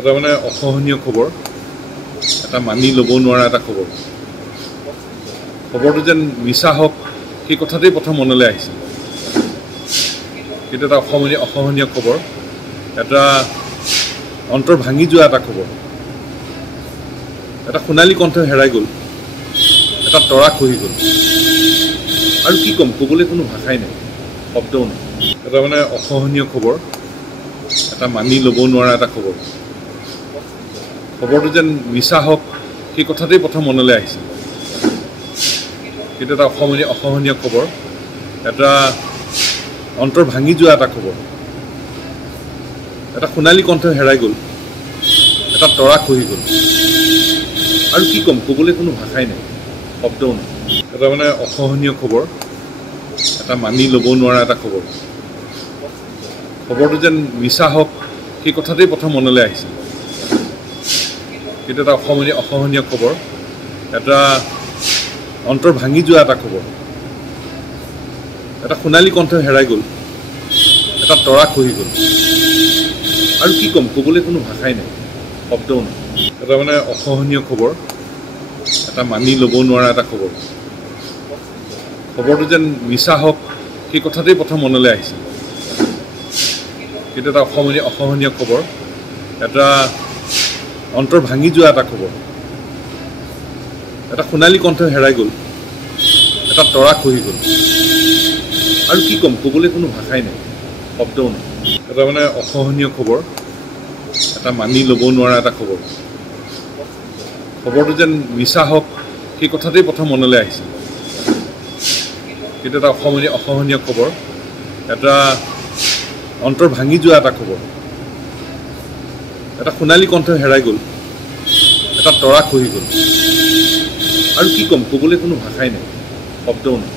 এটা মানে অসহনীয় খবৰ, এটা মানি ল'ব নোৱাৰা এটা খবৰ। খবৰটো যেন মিছা হওক সেই কথাতেই প্ৰথম মনলৈ আহিছিল, কিন্তু এটা অসহনীয় খবৰ, এটা অন্তৰ ভাঙি যোৱা এটা খবৰ। এটা সোণালী কণ্ঠ হেৰাই গ'ল, এটা তৰা খহি গ'ল, আৰু কি ক'ম, ক'বলৈ কোনো ভাষাই নাই, শব্দও নাই। এটা মানে অসহনীয় খবৰ, এটা মানি ল'ব নোৱাৰা এটা খবৰ। খবৰটো যেন মিছা হওক সেই কথাতেই প্ৰথম মনলৈ আহিছিল, কিন্তু এটা অসহনীয় খবৰ, এটা অন্তৰ ভাঙি যোৱা এটা খবৰ। এটা সোণালী কণ্ঠ হেৰাই গ'ল, এটা তৰা খহি গ'ল, আৰু কি ক'ম, ক'বলৈ কোনো ভাষাই নাই, শব্দও নাই। এটা মানে অসহনীয় খবৰ, এটা মানি ল'ব নোৱাৰা এটা খবৰ। খবৰটো যেন মিছা হওক সেই কথাতেই প্ৰথম মনলৈ আহিছিল, কিন্তু এটা অসহনীয় খবৰ, এটা অন্তৰ ভাঙি যোৱা এটা খবৰ। এটা সোণালী কণ্ঠ হেৰাই গ'ল, এটা তৰা খহি গ'ল, আৰু কি ক'ম, ক'বলৈ কোনো ভাষাই নাই, শব্দও নাই। এটা মানে অসহনীয় খবৰ, এটা মানি ল'ব নোৱাৰা এটা খবৰ। খবৰটো যেন মিছা হওক সেই কথাতেই প্ৰথম মনলৈ আহিছিল, কিন্তু এটা অসহনীয় খবৰ, এটা অন্তৰ ভাঙি যোৱা এটা খবৰ। এটা সোণালী কণ্ঠ হেৰাই গ'ল, এটা তৰা খহি গ'ল, আৰু কি ক'ম, ক'বলৈ কোনো ভাষাই নাই, শব্দও নাই। এটা মানে অসহনীয় খবৰ, এটা মানি ল'ব নোৱাৰা এটা খবৰ। খবৰটো যেন মিছা হওক সেই কথাতেই প্ৰথম মনলৈ আহিছিল, কিন্তু এটা অসহনীয় খবৰ, এটা অন্তৰ ভাঙি যোৱা এটা খবৰ। এটা সোণালী কণ্ঠ হেৰাই গ'ল, এটা তৰা খহি গ'ল, আৰু কি ক'ম, ক'বলৈ কোনো ভাষাই নাই, শব্দও নাই।